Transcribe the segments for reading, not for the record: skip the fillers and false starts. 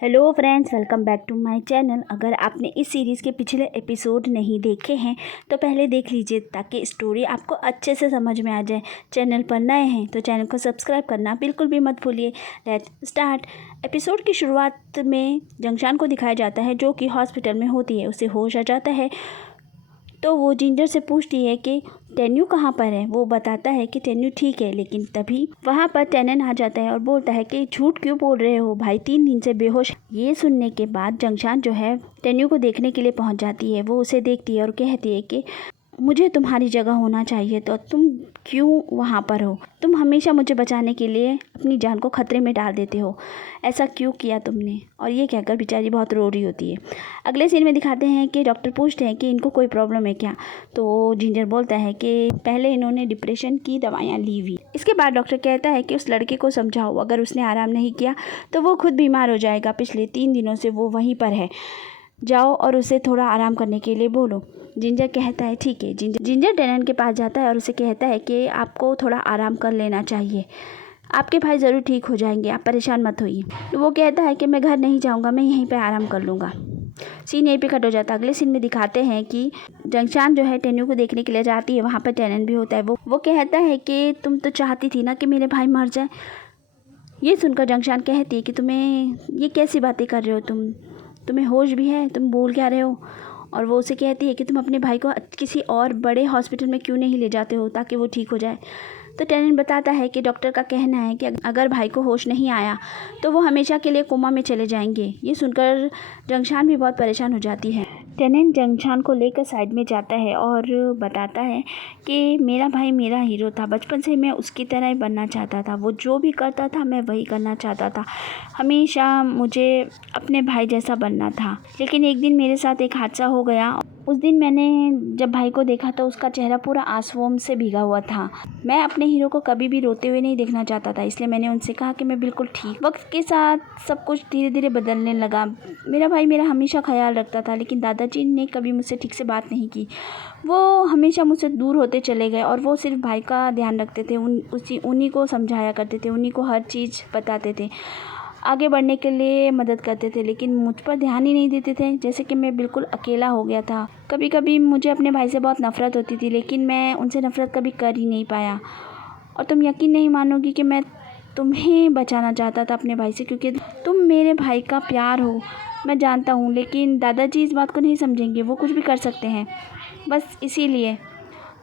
Hello friends, welcome back to my channel. अगर आपने इस सीरीज़ के पिछले एपिसोड नहीं देखे हैं तो पहले देख लीजिए ताकि स्टोरी आपको अच्छे से समझ में आ जाए। चैनल पर नए हैं तो चैनल को सब्सक्राइब करना बिल्कुल भी मत भूलिए। Let's start. एपिसोड की शुरुआत में जंगशान को दिखाया जाता है जो कि हॉस्पिटल में होती है। उसे होश आ जाता है तो वो जिंजर से पूछती है कि टेन्यू कहाँ पर है। वो बताता है कि टेन्यू ठीक है, लेकिन तभी वहाँ पर टेनन आ जाता है और बोलता है कि झूठ क्यों बोल रहे हो, भाई 3 दिन से बेहोश। ये सुनने के बाद जंगशान जो है टेन्यू को देखने के लिए पहुँच जाती है। वो उसे देखती है और कहती है कि मुझे तुम्हारी जगह होना चाहिए तो तुम क्यों वहाँ पर हो। तुम हमेशा मुझे बचाने के लिए अपनी जान को खतरे में डाल देते हो, ऐसा क्यों किया तुमने। और ये कहकर बेचारी बहुत रो रही होती है। अगले सीन में दिखाते हैं कि डॉक्टर पूछते हैं कि इनको कोई प्रॉब्लम है क्या। तो जिंजर बोलता है कि पहले इन्होंने डिप्रेशन की दवाइयाँ ली हुई। इसके बाद डॉक्टर कहता है कि उस लड़के को समझाओ, अगर उसने आराम नहीं किया तो वो खुद बीमार हो जाएगा। पिछले 3 दिनों से वो वहीं पर है, जाओ और उसे थोड़ा आराम करने के लिए बोलो। जिंजर कहता है ठीक है। जिंजर टेनन के पास जाता है और उसे कहता है कि आपको थोड़ा आराम कर लेना चाहिए, आपके भाई ज़रूर ठीक हो जाएंगे, आप परेशान मत होइए। तो वो कहता है कि मैं घर नहीं जाऊंगा, मैं यहीं पे आराम कर लूँगा। सीन यहीं पे कट हो जाता है। अगले सीन में दिखाते हैं कि जंगशान जो है टेन्यू को देखने के लिए जाती है। वहाँ पर टेनन भी होता है। वो कहता है कि तुम तो चाहती थी ना कि मेरे भाई मर जाए। ये सुनकर जंगशान कहती है कि तुम्हें ये कैसी बातें कर रहे हो, तुम्हें होश भी है, तुम बोल क्या रहे हो। और वो उसे कहती है कि तुम अपने भाई को किसी और बड़े हॉस्पिटल में क्यों नहीं ले जाते हो ताकि वो ठीक हो जाए। तो टेनन बताता है कि डॉक्टर का कहना है कि अगर भाई को होश नहीं आया तो वो हमेशा के लिए कोमा में चले जाएंगे। ये सुनकर जंगशान भी बहुत परेशान हो जाती है। टेनन जंगशान को लेकर साइड में जाता है और बताता है कि मेरा भाई मेरा हीरो था, बचपन से मैं उसकी तरह ही बनना चाहता था, वो जो भी करता था मैं वही करना चाहता था, हमेशा मुझे अपने भाई जैसा बनना था। लेकिन एक दिन मेरे साथ एक हादसा हो गया। उस दिन मैंने जब भाई को देखा तो उसका चेहरा पूरा आंसुओं से भीगा हुआ था। मैं अपने हीरो को कभी भी रोते हुए नहीं देखना चाहता था, इसलिए मैंने उनसे कहा कि मैं बिल्कुल ठीक। वक्त के साथ सब कुछ धीरे धीरे बदलने लगा। मेरा भाई मेरा हमेशा ख्याल रखता था, लेकिन दादाजी ने कभी मुझसे ठीक से बात नहीं की। वो हमेशा मुझसे दूर होते चले गए और वो सिर्फ भाई का ध्यान रखते थे, उन्हीं को समझाया करते थे, उन्हीं को हर चीज़ बताते थे, आगे बढ़ने के लिए मदद करते थे, लेकिन मुझ पर ध्यान ही नहीं देते थे। जैसे कि मैं बिल्कुल अकेला हो गया था। कभी कभी मुझे अपने भाई से बहुत नफ़रत होती थी, लेकिन मैं उनसे नफ़रत कभी कर ही नहीं पाया। और तुम यकीन नहीं मानोगी कि मैं तुम्हें बचाना चाहता था अपने भाई से, क्योंकि तुम मेरे भाई का प्यार हो, मैं जानता हूँ। लेकिन दादाजी इस बात को नहीं समझेंगे, वो कुछ भी कर सकते हैं, बस इसीलिए।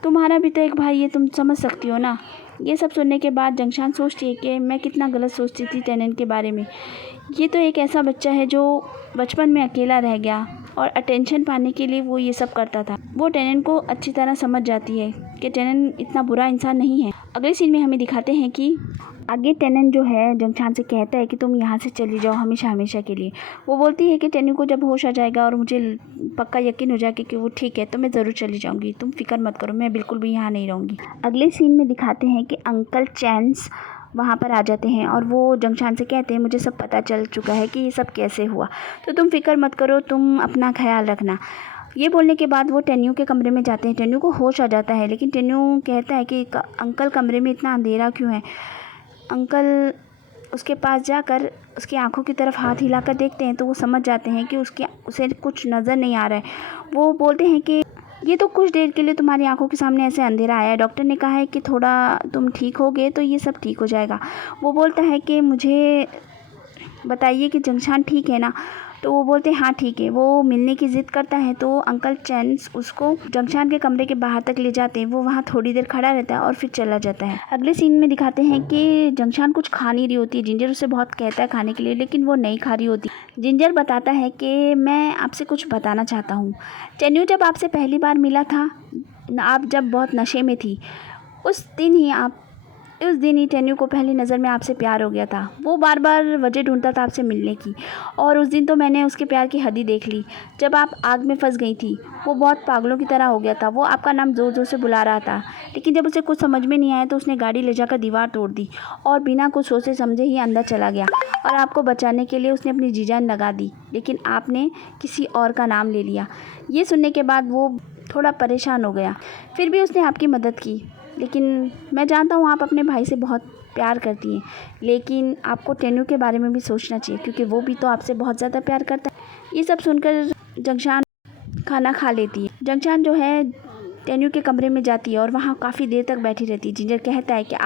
तुम्हारा भी तो एक भाई है, तुम समझ सकती हो ना। ये सब सुनने के बाद जंगशान सोचती है कि मैं कितना गलत सोचती थी टेनन के बारे में। ये तो एक ऐसा बच्चा है जो बचपन में अकेला रह गया और अटेंशन पाने के लिए वो ये सब करता था। वो टेनन को अच्छी तरह समझ जाती है कि टेनन इतना बुरा इंसान नहीं है। अगले सीन में हमें दिखाते हैं कि आगे टेनन जो है जंगशान से कहता है कि तुम यहाँ से चली जाओ हमेशा हमेशा के लिए। वो बोलती है कि टेन्यू को जब होश आ जाएगा और मुझे पक्का यकीन हो जाएगा कि वो ठीक है तो मैं ज़रूर चली जाऊँगी, तुम फिक्र मत करो, मैं बिल्कुल भी यहाँ नहीं रहूँगी। अगले सीन में दिखाते हैं कि अंकल चैंस वहाँ पर आ जाते हैं और वो जंगशान से कहते हैं मुझे सब पता चल चुका है कि ये सब कैसे हुआ, तो तुम फिक्र मत करो, तुम अपना ख्याल रखना। ये बोलने के बाद वो टेन्यू के कमरे में जाते हैं। टेन्यू को होश आ जाता है, लेकिन टेन्यू कहता है कि अंकल कमरे में इतना अंधेरा क्यों है। अंकल उसके पास जाकर उसकी आंखों की तरफ हाथ हिलाकर देखते हैं तो वो समझ जाते हैं कि उसे कुछ नज़र नहीं आ रहा है। वो बोलते हैं कि ये तो कुछ देर के लिए तुम्हारी आंखों के सामने ऐसे अंधेरा आया है, डॉक्टर ने कहा है कि थोड़ा तुम ठीक होगे तो ये सब ठीक हो जाएगा। वो बोलता है कि मुझे बताइए कि जंगशान ठीक है ना। तो वो बोलते हैं हाँ ठीक है। वो मिलने की ज़िद करता है तो अंकल चैंस उसको जंगशान के कमरे के बाहर तक ले जाते हैं। वो वहाँ थोड़ी देर खड़ा रहता है और फिर चला जाता है। अगले सीन में दिखाते हैं कि जंगशान कुछ खा नहीं रही होती। जिंजर उसे बहुत कहता है खाने के लिए, लेकिन वो नहीं खा रही होती। जिंजर बताता है कि मैं आपसे कुछ बताना चाहता हूँ। टेन्यू जब आपसे पहली बार मिला था, आप जब बहुत नशे में थी, उस दिन ही टेन्यू को पहली नज़र में आपसे प्यार हो गया था। वो बार बार वजह ढूंढता था आपसे मिलने की, और उस दिन तो मैंने उसके प्यार की हद ही देख ली। जब आप आग में फंस गई थी वो बहुत पागलों की तरह हो गया था। वो आपका नाम ज़ोर ज़ोर से बुला रहा था, लेकिन जब उसे कुछ समझ में नहीं आया तो उसने गाड़ी ले जाकर दीवार तोड़ दी और बिना कुछ सोचे समझे ही अंदर चला गया। और आपको बचाने के लिए उसने अपनी जी जान लगा दी, लेकिन आपने किसी और का नाम ले लिया। ये सुनने के बाद वो थोड़ा परेशान हो गया, फिर भी उसने आपकी मदद की। लेकिन मैं जानता हूँ आप अपने भाई से बहुत प्यार करती हैं, लेकिन आपको टेन्यू के बारे में भी सोचना चाहिए क्योंकि वो भी तो आपसे बहुत ज़्यादा प्यार करता है। ये सब सुनकर जंगशान खाना खा लेती है। जंगशान जो है टेन्यू के कमरे में जाती है और वहाँ काफ़ी देर तक बैठी रहती है। जिंजर कहता है कि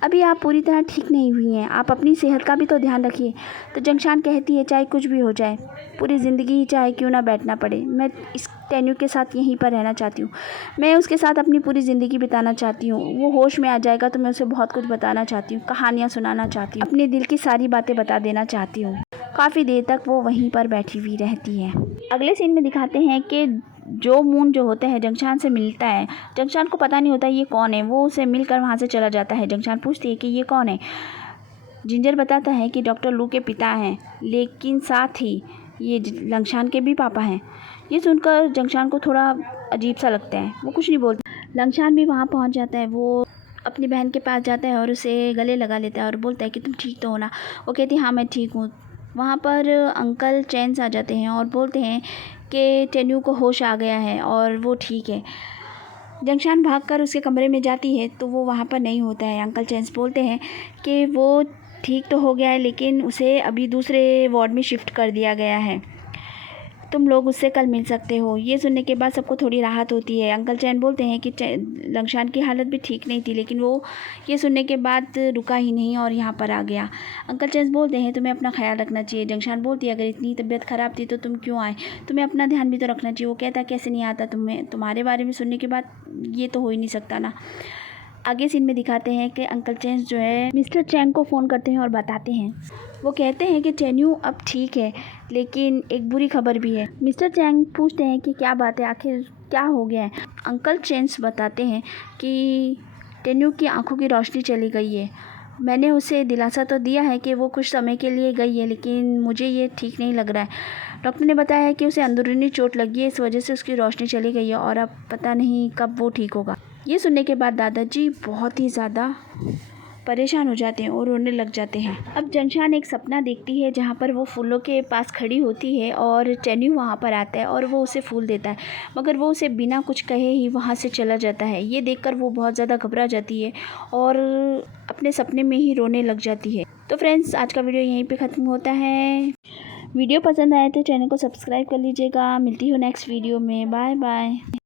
अभी आप पूरी तरह ठीक नहीं हुई हैं, आप अपनी सेहत का भी तो ध्यान रखिए। तो जंगशान कहती है चाहे कुछ भी हो जाए, पूरी ज़िंदगी ही चाहे क्यों ना बैठना पड़े, मैं इस टेन्यू के साथ यहीं पर रहना चाहती हूँ, मैं उसके साथ अपनी पूरी ज़िंदगी बिताना चाहती हूँ। वो होश में आ जाएगा तो मैं उसे बहुत कुछ बताना चाहती हूँ, कहानियाँ सुनाना चाहती हूँ, अपने दिल की सारी बातें बता देना चाहती हूँ। काफ़ी देर तक वो वहीं पर बैठी हुई रहती है। अगले सीन में दिखाते हैं कि जो मून जो होता है जंगशान से मिलता है। जंगशान को पता नहीं होता ये कौन है, वो उसे मिलकर वहाँ से चला जाता है। जंगशान पूछती है कि ये कौन है। जिंजर बताता है कि डॉक्टर लू के पिता हैं, लेकिन साथ ही ये लंगशान के भी पापा हैं। ये सुनकर जंगशान को थोड़ा अजीब सा लगता है, वो कुछ नहीं बोलता। लंगशान भी वहाँ पहुँच जाता है, वो अपनी बहन के पास जाता है और उसे गले लगा लेता है और बोलता है कि तुम ठीक तो हो ना। वो कहती है हाँ मैं ठीक हूँ। वहाँ पर अंकल चैन्स आ जाते हैं और बोलते हैं कि टेन्यू को होश आ गया है और वो ठीक है। जंगशान भागकर उसके कमरे में जाती है तो वो वहाँ पर नहीं होता है। अंकल चैन्स बोलते हैं कि वो ठीक तो हो गया है, लेकिन उसे अभी दूसरे वार्ड में शिफ्ट कर दिया गया है, तुम लोग उससे कल मिल सकते हो। ये सुनने के बाद सबको थोड़ी राहत होती है। अंकल चैन बोलते हैं कि लंगशान की हालत भी ठीक नहीं थी, लेकिन वो ये सुनने के बाद रुका ही नहीं और यहाँ पर आ गया। अंकल चैन बोलते हैं तुम्हें अपना ख्याल रखना चाहिए। जंगशान बोलती है अगर इतनी तबीयत ख़राब थी तो तुम क्यों आए, तुम्हें अपना ध्यान भी तो रखना चाहिए। वो कहता कैसे नहीं आता, तुम्हारे बारे में सुनने के बाद ये तो हो ही नहीं सकता ना। आगे सीन में दिखाते हैं कि अंकल चैन जो है मिस्टर चैंग को फ़ोन करते हैं और बताते हैं। वो कहते हैं कि टेन्यू अब ठीक है, लेकिन एक बुरी खबर भी है। मिस्टर चैंग पूछते हैं कि क्या बात है, आखिर क्या हो गया है। अंकल चैंस बताते हैं कि टेन्यू की आंखों की रोशनी चली गई है। मैंने उसे दिलासा तो दिया है कि वो कुछ समय के लिए गई है, लेकिन मुझे ये ठीक नहीं लग रहा है। डॉक्टर ने बताया है कि उसे अंदरूनी चोट लगी है, इस वजह से उसकी रोशनी चली गई है और अब पता नहीं कब वो ठीक होगा। ये सुनने के बाद दादाजी बहुत ही ज़्यादा परेशान हो जाते हैं और रोने लग जाते हैं। अब जंगशान एक सपना देखती है जहाँ पर वो फूलों के पास खड़ी होती है और टेन्यू वहाँ पर आता है और वो उसे फूल देता है, मगर वो उसे बिना कुछ कहे ही वहाँ से चला जाता है। ये देखकर वो बहुत ज़्यादा घबरा जाती है और अपने सपने में ही रोने लग जाती है। तो फ्रेंड्स, आज का वीडियो यहीं पे ख़त्म होता है। वीडियो पसंद आए तो चैनल को सब्सक्राइब कर लीजिएगा। मिलती हूँ नेक्स्ट वीडियो में। Bye bye.